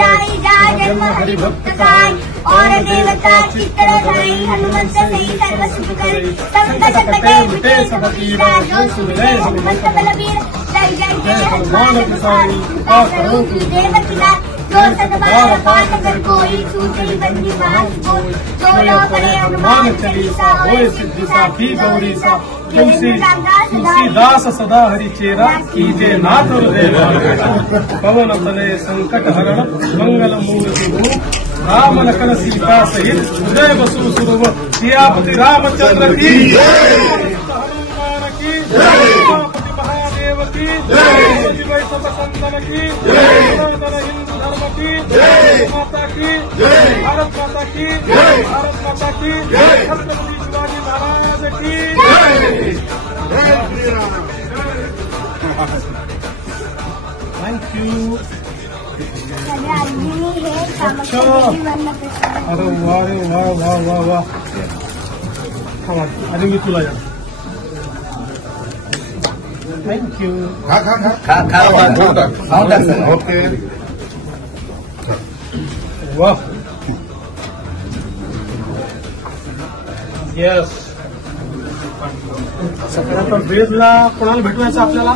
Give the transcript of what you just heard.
जाई जा जन्म हरिभक्त काय और देवता चित्र धरई हनुमंत सही सर्व सुख करे संकट कटे मिटे सब पीरा जो सुमिरे हनुमंत बलबीर जय जय जय हनुमान गोसाई कृपा करो गुरुदेव की जो सतबार पाठ कर कोई सूचई बंदी मास को जो लो करे हनुमान चालीसा होए सिद्धि साखी गौरी सा तुलसीदास सदा हरि चेरा कीजे नाथ पवन तनय संकट हरण मंगल मूर्ति राम लखन सीता सहित उदय बसु सुरव सियापति रामचंद्र की हनुमान की सीतापति महादेव की शिव संदन की हिंदू धर्म की माता की भारत माता की भारत माता की छत्रपति शिवाजी महाराज की थैंक यू। अच्छा अरे वाह रे वाह वाह वाह वाह अरे मी तुला जा थैंक यू। ओके वाह येस सगळ्यात बेसला कोणाला भेटवायचं आपल्याला